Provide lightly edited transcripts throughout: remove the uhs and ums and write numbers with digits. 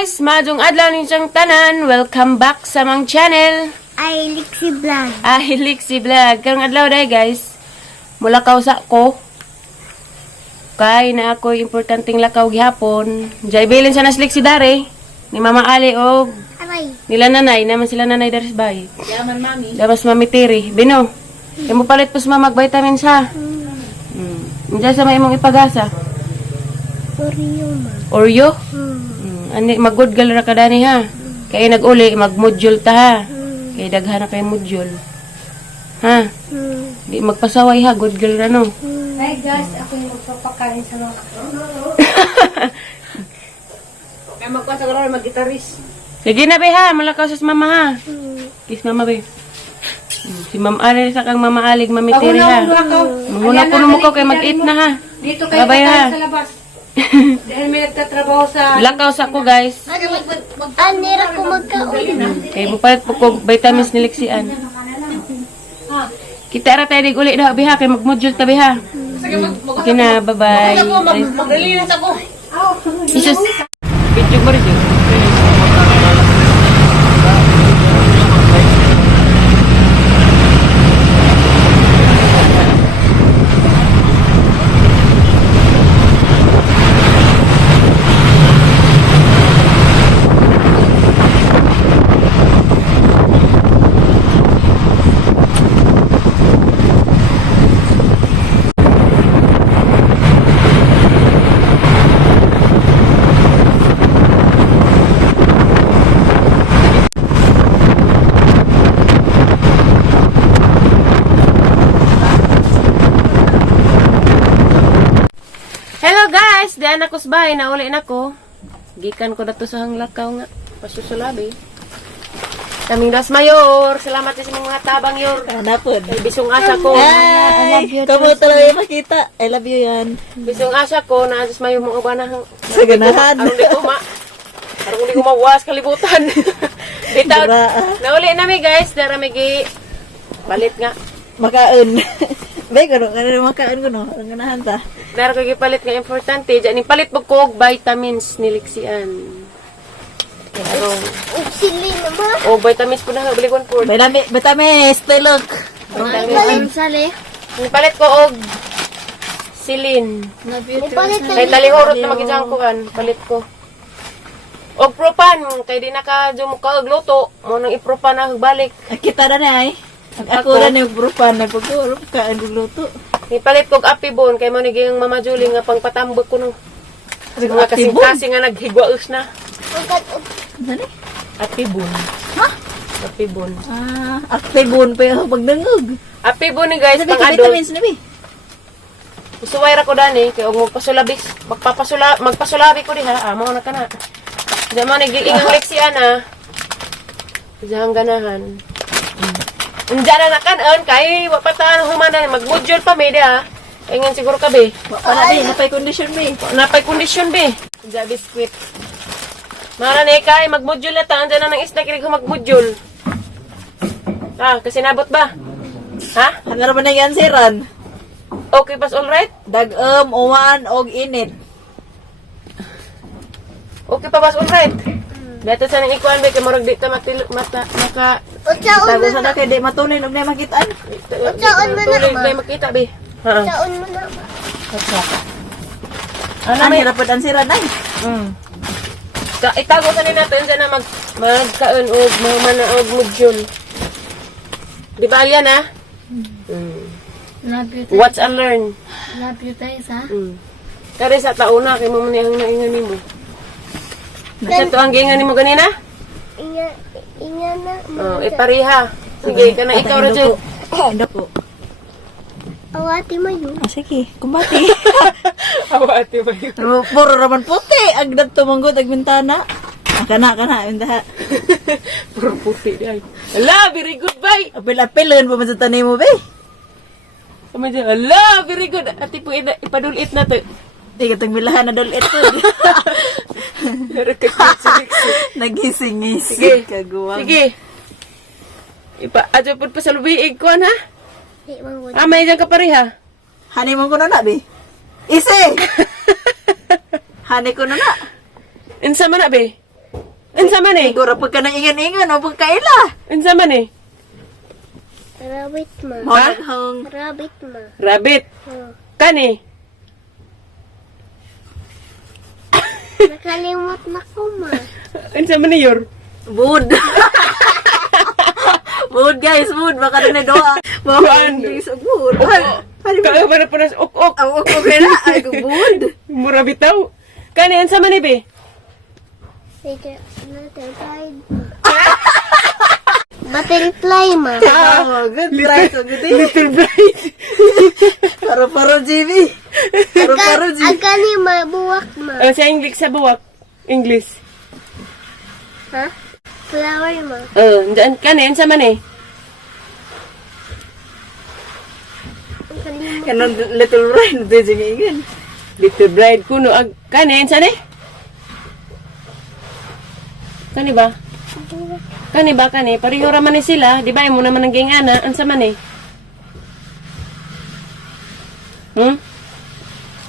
guys, maadong adlaw ninyong tanan. Welcome back sa mang channel. Ay, Lixie Vlog. Lixie Vlog. Karong adlaw day guys. Mula kausa ko. Kay na ako importanteng lakaw gihapon. Jay bilin sa Lixie dare ni Mama Ali og Aray. nila nanay, naman sila nanay dari sa bahay. Yaman mami. Damas Mami Tiri. Bino. Kaya mo palit po sa mama vitamins ha. Diyan sa may imong ipagasa. Oreo, ma. Oreo? Ani mag-good gal ra kada ni ha. Kay nag-uli mag-module ta ha. Kay daghan na kay module. Ha? Di magpasaway ha, good girl ra no. Hi guys, ako yung magpapakain sa mga Kaya magpasagaro mag-gitaris. Sige na be ha, malakaw sa mama ha. Kiss mama be. Si Ma'am Ali sa kang Mama Alig mamitiri ha. Muna ko mo ko kay mag-eat na ha. Dito kayo Babay ha. sa labas. Dahil may nagtatrabaho sa... Lakaw sa ko guys. Anira ko magkauli. Kay bupalit po ko vitamins ni Lexian. Kita ra tayo uli daw be ha kay mag-module ta be ha. Sige na, bye-bye. Maglilinis ako. Jesus. Video mo rin. Hello guys, diyan ako sa bahay, nauli na ko. Gikan ko na to sa hanglakaw nga. Pasusulabi. Kaming das mayor. Salamat sa mga tabang yor. Hanapon. Ay, bisong asa ko. Ay, kamu talaga yung makita. I love you yan. Bisong asa ko na das mayor mo ba na. Sa ganahan. Arong di ko Arong di ko mawas kalibutan. Bitaw. Nauli na mi guys, dara mi gi palit nga. Makaon. Bay, gano'n makaon ko no. Ang ganahan ta. Dara ko gipalit nga importante. Diyan palit mo ko og vitamins ni Lexian. Sili naman. O vitamins po na balikon po. Bay lami, betame, stay look. Palit sali. Palit ko og silin. Palit Kay talihorot na magidangkuan, palit ko. Og propan, kay di naka ka og luto, mo nang ipropan na balik. Kita na na ay. Ako na yung grupan na pagkulo ka ang luto. Ipalit ko og apibon kay mo ni giyang Mama Julie nga pangpatambok ko no. Mga kasing-kasing nga naghigwaus na. Ano? Apibon. Ha? Apibon. Aktibon pa yung pagdangog. Apibon ni guys Sabi pang ka adult. vitamins na bi. Usuway ra ko dani kay og magpasulabi ko diha, amo na kana. Diyan mo nagiingang Lexian Diyan ganahan. Diyan na kanon kay wa pa ta humana mag-module pa media. Ingon siguro ka be. Wala bi, napay condition bi. Napay kondisyon be. Diyan biskwit. Mara ni kay mag-module na ta, diyan na nang isda kini mag-module. Kasi nabot ba? Ha? Hangar ba na yan siran? Okay pas all right? Dagom, uwan, og init. Okay pa pas all right? Dito sa nang ikuan be kay murag di ta maka Tago sa na kay di matulin og na makitaan. tuloy kay makita be. Ha. Saon mo na. Ano may rapod ang siran ay? Itago sa nila natin dyan na magkaon o mamana o module. Di ba alyan ha? Love you, Watch and learn. love you guys, ha? Kaya sa tauna kay mo manihang naingan mo. Sa to ang gingan mo ganina? Inga na. Ipariha. Sige, kana ikaw ra dyan. Ano po? Awati mo yun. Sige, kumbati. Awati ba yun? Puro raman puti. Agdad tumanggod, agbintana. Kana, indaha. Puro puti ay. Ala, very good bay. Apil-apilan pa man sa tanay mo, be. Sama dyan. Ala, very good. Ati po ipadulit na to. Di katang milahan na dolit po. Pero kasi Nagising-ising. Sige. Kaguwang. Sige. Adyo po pa sa lubiig ko ha? Di, mangod. May dyan ka pareha. Hani mo ko na na, be. Isi! Hani ko na na. Insa man na be? Unsa man eh? Siguro pagka naingan-ingan o pagkaila. Unsa man eh? Rabbit ma. Maghang. Rabbit ma. Rabbit. Oh. Kani. Nakalimot na ko ma. Unsa man eh yor? Wood. Wood guys, wood. Baka na doa. Kuan. English og wood. Kaya ba na punas ok-ok? Okay na. Ay, wood. Mura bitaw. Kani, unsa man eh be? Sige, butterfly ma. Butterfly ma. Oh, good try. So good eh. Little bride. Paro-paro, Jimmy. Paro-paro, Jimmy. Agani ma, buwak ma. Sa English sa buwak. English. Ha? Flower ma. Diyan kani, unsa man eh? Nakalimot. Kanon little brain. Ito yung ingan. Little bride kuno. Kani, unsa ni? Kani ba? Kani ba kani? Pareho ra man ni sila. Di ba mo naman ang gingana? Unsa man eh?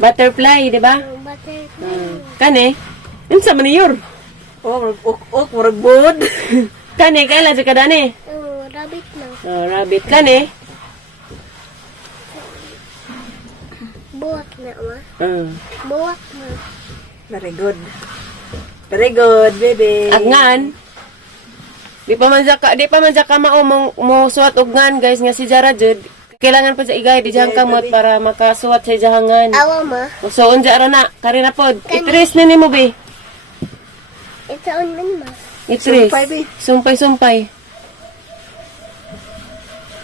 Butterfly, di ba? Butterfly. Kani? Unsa man ni yor? Oh, ok, murag wood. Kani, kailan sa kadani? Oh, rabbit ma. Rabbit. Kani? Buwak na ma. Buwak ma. Very good. Very good, baby. Agngan. Di pa man jaka mao mo suwat og ngan guys nga si Jara jud. Kailangan pa sa igay di jang kamot para makasuwat sa jahangan. Awa ma. So unja ra na kari na pod. Itris na nimo be. Itaon man ma. Itris. Sumpay, be. Sumpay.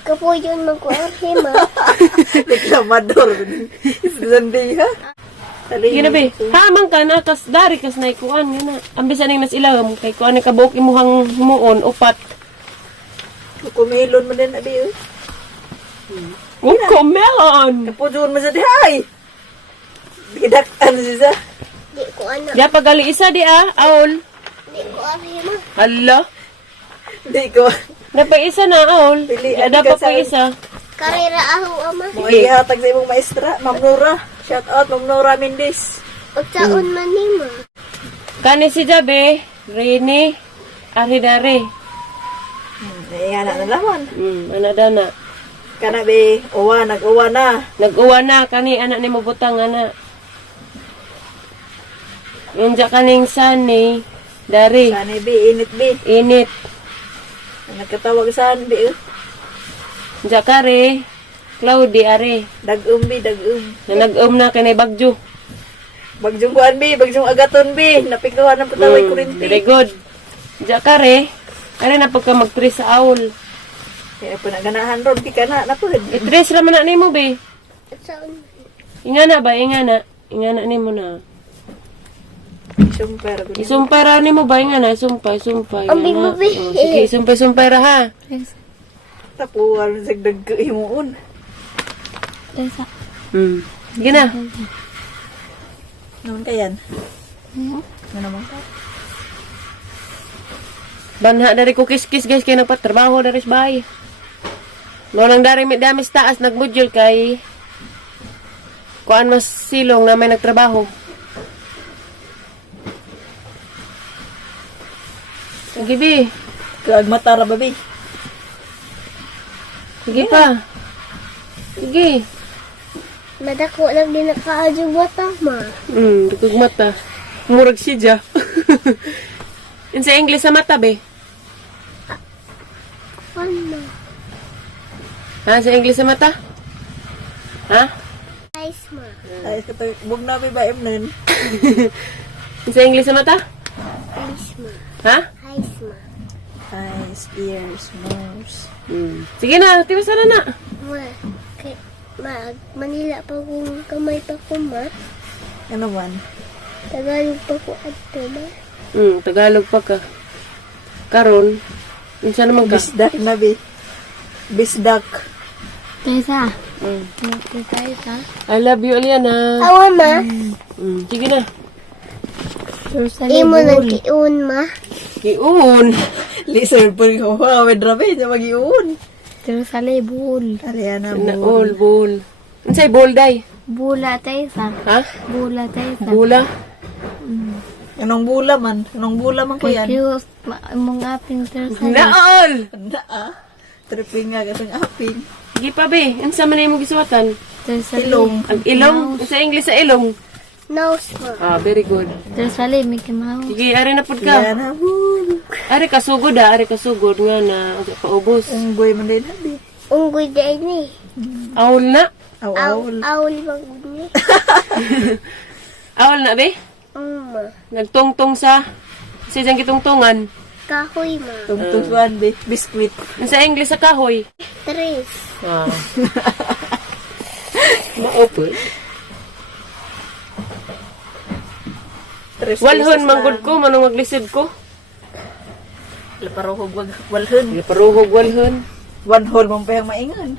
Kapuyon magkuarhe ma. Reklamador. Sunday, ha? Gina be. Hamang ka na kas dari kas na ikuan na. Ambisan ning nas ilawom kay kuan ni kabuk imuhang humuon upat. Kumilon mo din, abi, eh. Uko melon. Kapudyon mo sa dihay. Didak, ano siya? Di ko ana. Ya pagali isa di aul. Di ko arhe ma. Hala. Di ko. Dapat isa na aul. Pilian Dapat ka sa- pa isa. Karera aho ama. Mga ihatag sa imong maestra, Ma'am Nora. Shout out, Ma'am Nora Mendez. Utaon man ni ma. Kani si Jabe, Rini, Aridare. Ayan na naman. Anak dana. Kana be, uwa, nag-uwa na. Nag-uwa na, kani anak ni mabutang anak. Yung dya kaning Sani, Dari, Sana be, init be. Init. Nagkatawag saan be, Dya kare, Cloudy, Are. Dag-um be, dag-um. Na nag-um na kanay Bagyo. Bagjong kuan be, bagjong agaton be. Napikawan ng pataway kurinti. Very good. Dya kare, kare na pagka mag-tres sa aul. Kaya po naganahan ron, di ka na po. I-tres raman na nimo be. Utaon. Ingana ba, ingana. Ingana nimo na. Sumpay, rago. Isumpay ra nimo ba, ingana. Sumpay. Ang bibi. Sige, sumpay ra ha. Tapuan, sagdag himuon. Sige na. Naman kayan? Ano naman ka? Banha dari ko kis-kis guys kay nagpatrabaho dari sa bahay. Mo nang dari mi damis taas nagmodule kay kuan mas silong na may nagtrabaho. Sige bi. Kag matara babi. Sige pa. Sige. Madako lang din nakaadyo bata ma. Dugog mata. Murag siya. In sa English sa mata be. Ano? Ha sa English sa mata? Ha? Eyes ma. Ay, katay, buwag na ba im nun? In sa English sa mata? Eyes ma. Ha? Eyes ma. Eyes, ears, nose. Sige na, tiwas na na. Ma. Kay Manila pa kung kamay pa ko ma. Ano man? Tagalog pa ko adto ma. Tagalog pa ka. Karon, unsa naman ka? Bisdak na be. Bisdak. Tesa. Mm. Tesa. I love you, Aliana. Awa ma. Sige na. Imo lang kiun ma. Kiun. Listen po ko. Wow, drabe sa mag-iun. Jerusalem bul. Ariana Na mo. all ball. Unsay ball day? Bula tesa. Ha? Bula tesa. Bula. Anong bula man? Anong bula man ko yan? Kaya mong aping tersali. Naol! Handa ah. Tripping nga katong aping. Sige pa, be. Ano sa man yung gisuwatan? Tersali. Ilong. Ang ilong. Sa English sa ilong. Nose mo. Ah, very good. Tersali, Mickey Mouse. Sige, ari na pud ka. Yan na bun. Ari kasugod ah, ari kasugod nga na paubos. Unggoy man din hadi. Unggoy din ni. Awol na. Aw-aw. Awal bang ni? Awol na, be. Nagtungtong sa diyang kitungtungan. Kahoy ma. Tungtungtuan be. Biskuit. Sa English sa kahoy. Tres. Ah. Ma-open. Tres Walhon pesos manggod lang. ko, manong maglisod ko. Laparuhog walhon. Paruhog walhon. One hole mong pahang maingon.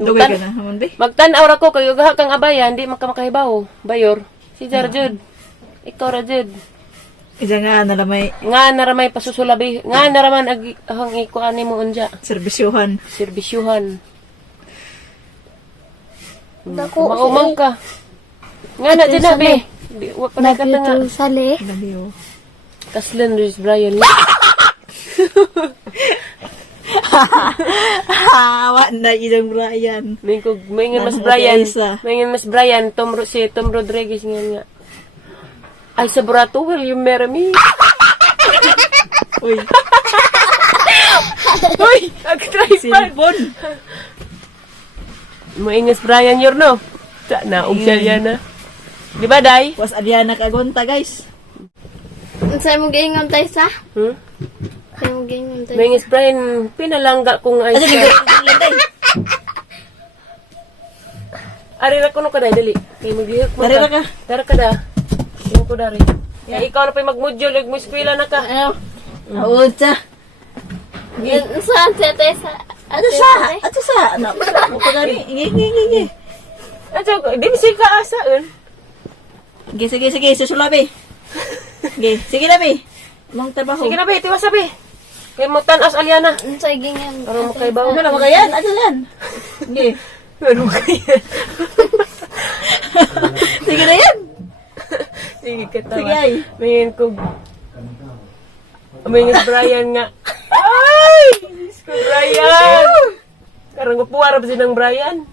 Dugay ka na, hamon be. Magtanaw ra ko kayo gaha kang abayan, di makamakahibaw. Bayor. Si Jarjud. Ikaw ra jud. Isa nga nalamay Nga naramay pasusulabi. Nga naraman ang ikuan mo unja. serbisyuhan. Serbisyuhan. Dako Maumang ka. Nga na din na, be. Di- wa pa na ka na nga. Tersali. Naliw. Kaslan Rich Brian. Hawa na idang Brian. May mas Nasa Brian. isa. May mas Brian. Si Tom Rodriguez nga. Ay, sa Burato, will you marry me? Uy, Uy! Ag-tripod! silpon. Maingas Brian yun, no? Naog siya yan, na. Di ba, Day? Was Adiana kagonta guys. Sa'yo mong gaingon tayo sa? Hmm? Sa'yo mong gaingon tayo. Maingas Brian, pinalangga kong ay Asa ni siya. Landay? Ari na kuno ka, Day, dali. Kaya maglihok mo Dari ra ka. Dara ka da. Yung ko, Dari. Kaya ikaw na pa yung mag-module, mo eskwela na ka. Ano? Aunta. Saan siya tayo sa? Ato sa? Ato sa? Ano? Upo gani. Ingi. Ato, di mo siya kaasaan. Sige. Susulabi. Sige na be. Mong trabaho. Sige na, Be, tiwas sabi. Kaya mo tanas, Aliana. Sa'yo ganyan. Para mo kay bawo. Ano na magayan? Ato yan. Sige. Ano kaya? Sige na yan. Sige, katawa. Sige ay. Mayin ko. Mayin Brian nga. Ay! Miss ko Brian! Karang upuwara ba sinang Brian?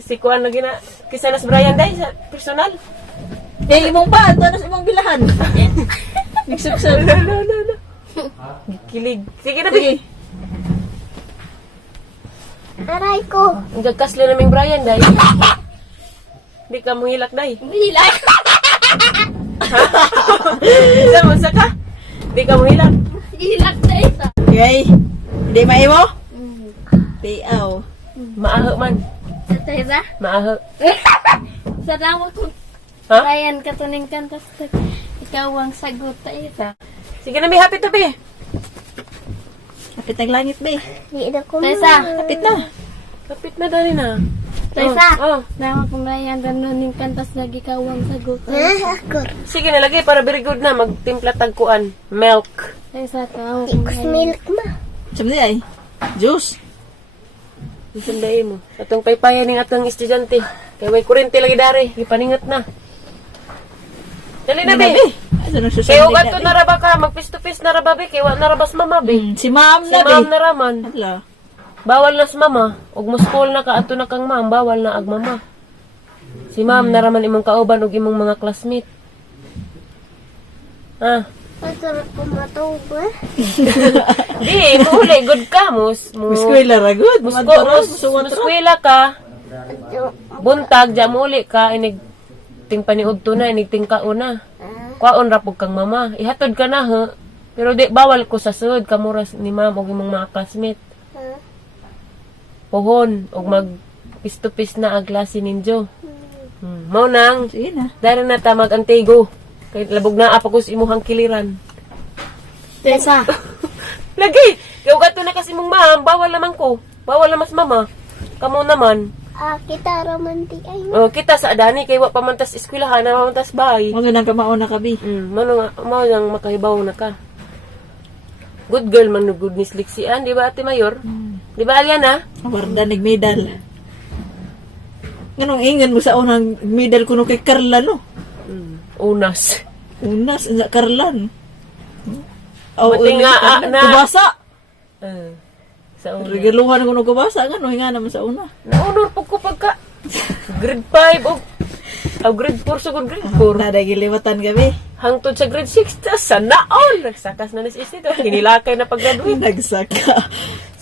Si Kuan lagi na. Kisa nas Brian day sa personal. Eh, imong pa. Ito na sa imong bilahan. Nagsuksok. No. Kilig. Sige na, Sige. Bi. Aray ko. Ang gagkaslo naming Brian day. Di ka mo hilak day. Bilay. Isa mo sa ka? Di ka mo hilak. Hilak tayo sa. Okay. Hindi maimo? Piaw. Maaho man. Sa tayo sa? Maaho. Sa damo ko. Ha? Ryan, katuning kan. Tapos ikaw ang sagot tayo sa. Sige na, Bi. Happy to, Bi. Kapit ng langit be. Di na ko. Tayo sa. Kapit na. Kapit na dali na. Tayo sa. Oh. Damo ko Ryan, ganuning kan. Tapos lagi ikaw ang sagot tayo sa. Sige na, lagi para very good na. Magtimpla tagkuan. Milk. Tayo sa tao. Ikus milk ma. Sabi niya ay. Juice. Isunday mo. Atong paypayan ng atong estudyante. Kaya may kurente lagi dari. Ipaningat na. Dali na, Bi. Ano nang Kaya susunod huwag ato naraba ka. Mag-face-to-face naraba, Bi. Kaya wag narabas mama, Bi. Si ma'am Si na be. ma'am naraman. Hala. Bawal na si mama. Ug mo school na ka. Ato na kang ma'am. Bawal na ag mama. Si ma'am naraman imong kauban ug imong mga classmate. Ah. Masarap ko matog ba? Di, muuli. Good ka, mus. Muskwela ra good. Muskwela ka. Buntag, dya muli ka. Inig ting paniudto na. Inig ting kauna. Kwaon rapog kang mama. Ihatod ka na, ha? Pero di, bawal ko sa sud. Kamuras ni ma'am o imong mga classmate. Pohon. O mag pis-to-pis na ang klase ninyo. Mao nang. Sige na. Dari na ta mag-antigo. Kay labog na apa ko sa imuhang kiliran. Tayo sa. Lagi! Kaya gato na kasi mong ma'am. Bawal naman ko. Bawal naman sa mama. Kamo naman. Kita romantic ay. Oh, kita sa adani kay wa pamantas eskwelahan na pamantas bahay. Mo nang kamao na ka be. Mano nga mao nang makahibaw na ka. Good girl man no goodness liksian, di ba Ate Mayor? Di ba Aliana? Warda nagmedal. Nganong ingan mo sa unang medal kuno kay Carla no? Unas. Unas, nya karlan. Oh, Pati nga, na. Kubasa. Sa una. Regaluhan ko ng kubasa nga, no, hinga naman sa una. Naunor po ko pagka grade 5 o grade 4 sa grade 4. Nadagiliwatan kami. Hangtod sa grade 6, sana all. Nagsakas na nas isito. Hinilakay na pag-graduate. Nagsaka.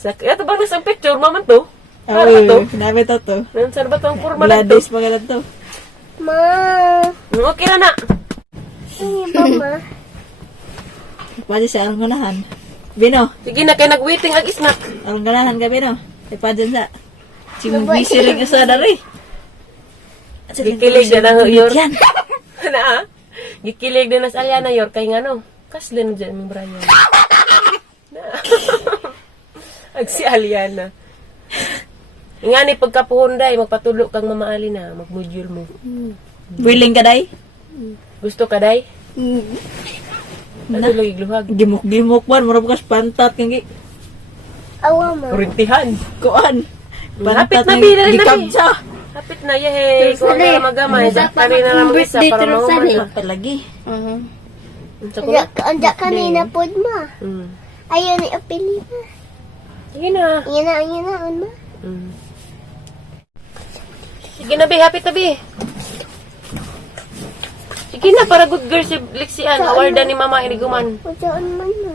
Ito ba nasang picture, maman to? Para ba to? Nabi to to. Saan ba itong forma na to? Gladys pangalan to. Ma. Okay na na. Ano ba, ma? Pwede sa arong ganahan. Bino, Sige na, kay nag-waiting ag snack. arong ganahan ka, Bino. Ay pa dyan sa. Simbisi rin ka sa dari. Gikilig na lang, Yor. Yan. Na ah? Gikilig din nas Aliana, Yor. Kay nga no. Kaslan dyan, mi Brian. Ag si Aliana. Nga ni pagkapuhunday, magpatulo kang mamaali na. Mag-module mo. Willing ka, day? Gusto ka, day? Ano lagi gluhag? Gimok-gimok man, marabas pantat kang Awa, ma. Kurintihan. kuan. Lapit na, nga Bi, dali na, Bi. gikabsa. Hapit na, yahe. Kung na magamay, kari na lang isa para mahuman. Palagi. Sa kulat? Anda kanina po, ma. Ayaw ni apili na. Sige na. Yan na, ma. Sige na, Bi. Hapit na, Bi. Sige na, para good girl si Lixian. Awardan ni Mama Iriguman. O, saan man na.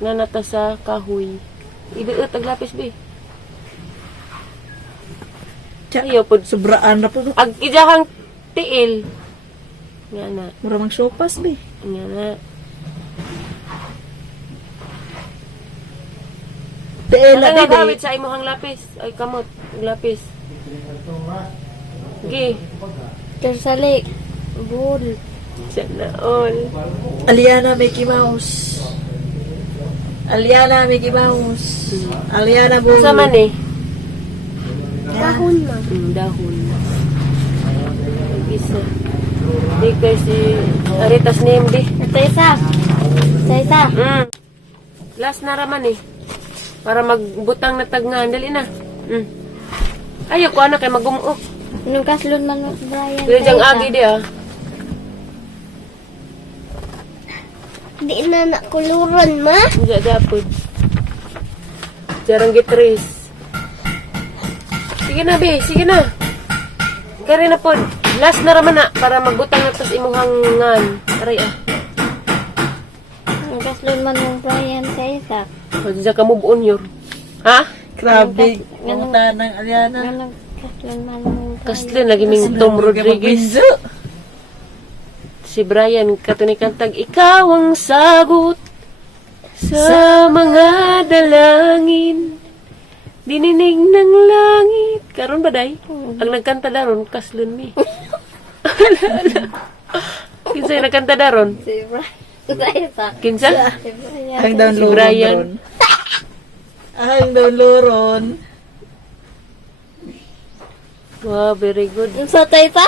Nanata sa kahoy. Iduot, aglapis, Bi. Ayaw po. Sobraan na po. Ag ijahang tiil. Nga na. Maramang sopas, be. Nga na. Tiil na, Ano dede. hawid sa imuhang lapis? Ay, kamot. Lapis. Sige. Tersalik. Bul. Sana all. Aliana Mickey Mouse. Aliana Mickey Mouse. Aliana Bull. Sa man eh. Dahon, ma. Dahon. Isa. Di kay si Aritas name di. Ito isa. Last na raman eh. Para magbutang na tagngan. Dali na. Ayaw ko anak kay magumuok. Anong kaslun man, Brian? Pero diyang agi di ah. Di na nakuluran, ma. Diya dapod. Jarang gitris. Sige na, Bi. Sige na. Kari na po. Last na raman na. Para magbutang na tas imuhang ngan. Aray ah. Anong kaslun man ng Brian sa isa? O, diya ka move on yun. Ha? Grabe. Ang tanang Aliana. Anong kaslun man ng Kasli, lagi ming Tom Rodriguez. Si Brian, katunikantag, ikaw ang sagot sa mga dalangin. Dininig ng langit. Karon ba, day? Ang nagkanta daron, kaslun mi. Kinsa yung nagkanta daron? Si Brian sa isa. Kinsa? Si Brian. Ang down Si loron. Brian. Ang down loron. Wow, very good. Yung sa isa?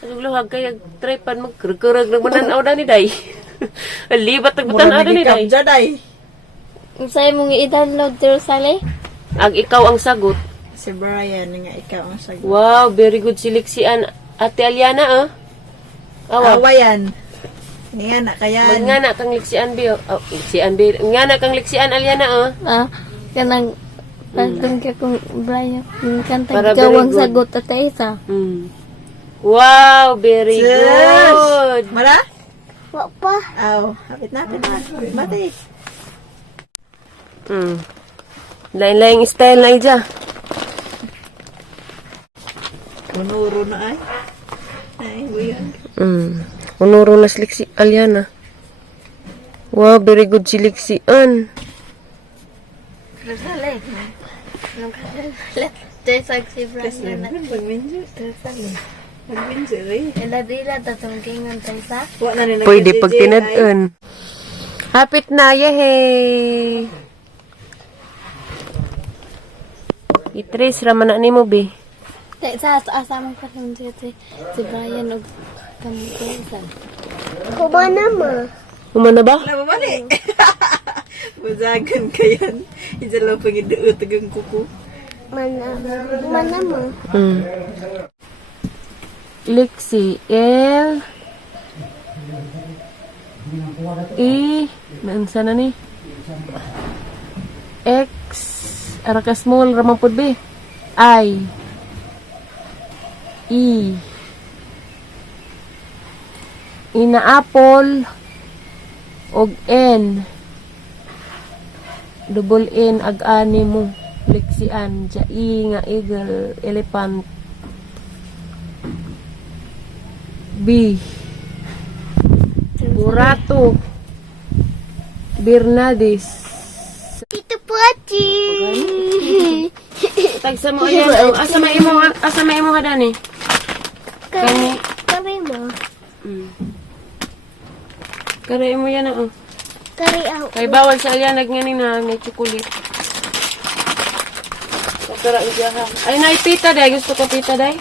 Ang luhag kaya tripod magkurkurag ng mananaw na ni day. Ang libat nagbutanaw na ni day. Kapja, day. Yung sa'yo mong i-download Tersalik? Ang ikaw ang sagot. Si Brian, nga ikaw ang sagot. Wow, very good si Lixian. Ate Aliana, ah. Awa. Awayan. Nga na, kaya. Nga na kang Lixian, Bi. Oh, Lixian, Bi. Nga na kang Lixian, Aliana, ah. Kanang pagtong ka kung Brian. Yung kanta Para gawang very good. sagot at isa. Wow, very Sus! good. Mara? Wa pa. Aw, hapit na. Mati. Lain-lain style na ija. Unuro na ay. Ay, buyan. Unuro na si Lixi, Aliana. Wow, very good si Lixian. Tersalik. Anong kaslun? Tersag si Brian. Tersalik. Iladila tatong kingan sa isa. Pwede pag tinad-an. Hapit na, yahe. Itris, raman na ni mo, Bi. Sa asamang pa rin si Brian o kami ko isa. Kumana, ma. Umana ba? Wala mabalik. Mazagan ka yan. Isa lang pang iduot agang kuko. Mana, ma. Lexi. L. E. Sana ni? X. Araka small. Ramampod B. I. E. Ina apple. Og N. Double N ag ani mo. Lexian. Ja I nga eagle. Elephant. B. Burato. Bernadis. Ito po, Achi. Tagsa mo ayan. Oh, asa may imo hada ni? Kani. Kari mo. Kare mo yan oh. Kari ako. Kay bawal sa ayan nagngani na may chocolate. Tara iya ha. Ay nay pita day, gusto ko pita day.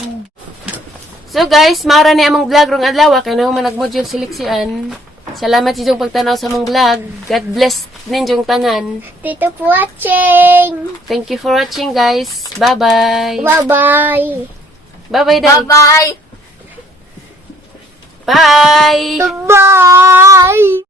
So guys, mara ni among vlog rong adlaw kay na man nagmodule seleksian. Salamat sa inyong pagtanaw sa among vlog. God bless ninyong tanan. Dito po, watching. Thank you for watching guys. Bye-bye. Bye-bye. Bye-bye day. Bye-bye! Bye. Bye.